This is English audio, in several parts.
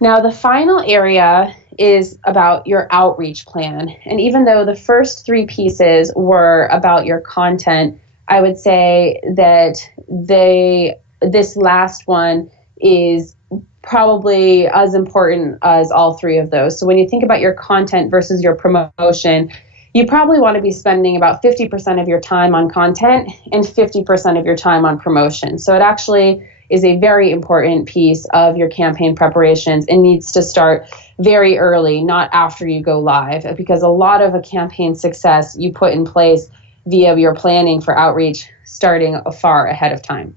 Now, the final area is about your outreach plan. And even though the first three pieces were about your content, I would say that this last one is probably as important as all three of those. So when you think about your content versus your promotion, you probably want to be spending about 50% of your time on content and 50% of your time on promotion. So it actually is a very important piece of your campaign preparations and needs to start very early, not after you go live, because a lot of a campaign success you put in place via your planning for outreach starting far ahead of time.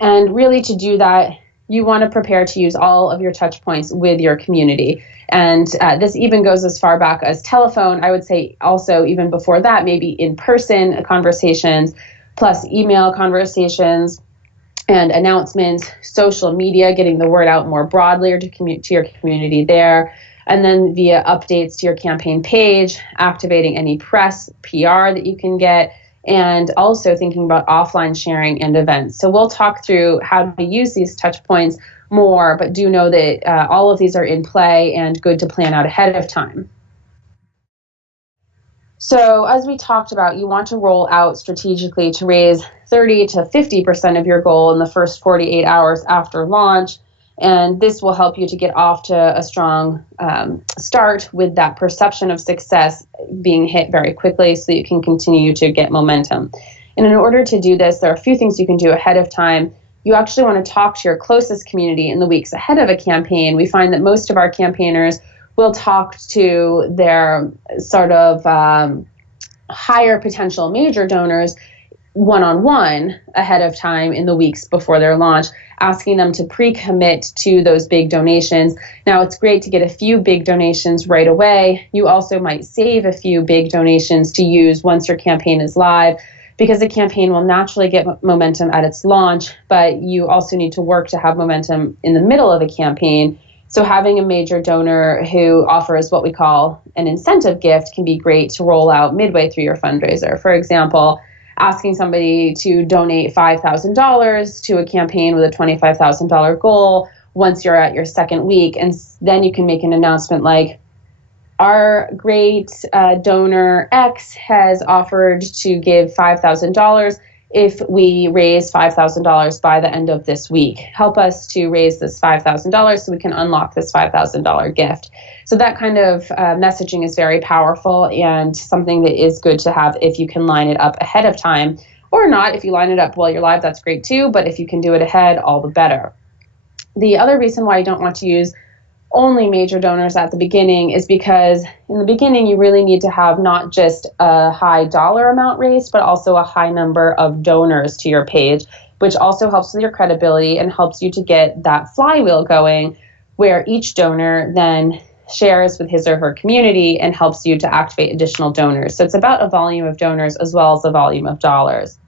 And really to do that, you want to prepare to use all of your touch points with your community. And this even goes as far back as telephone. I would say also even before that, maybe in-person conversations, plus email conversations and announcements, social media, getting the word out more broadly or to your community there. And then via updates to your campaign page, activating any press, PR that you can get, and also thinking about offline sharing and events. So we'll talk through how to use these touch points more, but do know that all of these are in play and good to plan out ahead of time. So as we talked about, you want to roll out strategically to raise 30 to 50% of your goal in the first 48 hours after launch. And this will help you to get off to a strong start with that perception of success being hit very quickly so that you can continue to get momentum. And in order to do this, there are a few things you can do ahead of time. You actually want to talk to your closest community in the weeks ahead of a campaign. We find that most of our campaigners will talk to their sort of higher potential major donors one-on-one ahead of time in the weeks before their launch, asking them to pre-commit to those big donations. Now, it's great to get a few big donations right away. You also might save a few big donations to use once your campaign is live, because the campaign will naturally get momentum at its launch, but you also need to work to have momentum in the middle of a campaign. So having a major donor who offers what we call an incentive gift can be great to roll out midway through your fundraiser. For example, asking somebody to donate $5,000 to a campaign with a $25,000 goal once you're at your second week. And then you can make an announcement like, our great donor X has offered to give $5,000 if we raise $5,000 by the end of this week. Help us to raise this $5,000 so we can unlock this $5,000 gift. So that kind of messaging is very powerful and something that is good to have if you can line it up ahead of time, or not. If you line it up while you're live, that's great too, but if you can do it ahead, all the better. The other reason why you don't want to use only major donors at the beginning is because in the beginning you really need to have not just a high dollar amount raised, but also a high number of donors to your page, which also helps with your credibility and helps you to get that flywheel going where each donor then shares with his or her community and helps you to activate additional donors. So it's about a volume of donors as well as a volume of dollars.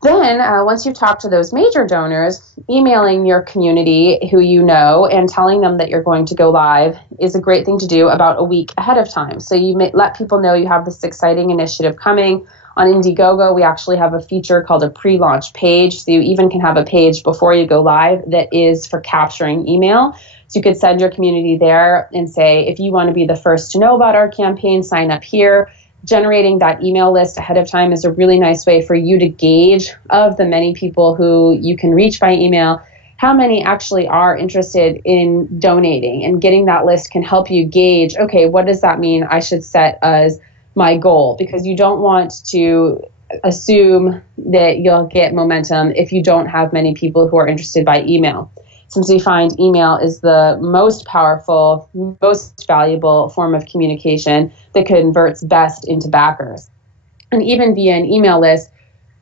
Then, once you've talked to those major donors, emailing your community who you know and telling them that you're going to go live is a great thing to do about a week ahead of time. So you may let people know you have this exciting initiative coming. On Indiegogo, we actually have a feature called a pre-launch page. So you even can have a page before you go live that is for capturing email. So you could send your community there and say, if you want to be the first to know about our campaign, sign up here. Generating that email list ahead of time is a really nice way for you to gauge, of the many people who you can reach by email, how many actually are interested in donating. And getting that list can help you gauge, okay, what does that mean I should set as my goal? Because you don't want to assume that you'll get momentum if you don't have many people who are interested by email. Since we find email is the most powerful, most valuable form of communication that converts best into backers. And even via an email list,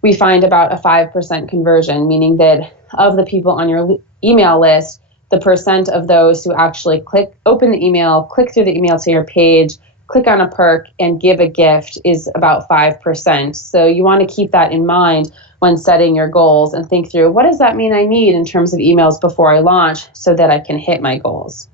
we find about a 5% conversion, meaning that of the people on your email list, the percent of those who actually open the email, click through the email to your page, click on a perk, and give a gift is about 5%. So you want to keep that in mind when setting your goals and think through, what does that mean I need in terms of emails before I launch so that I can hit my goals?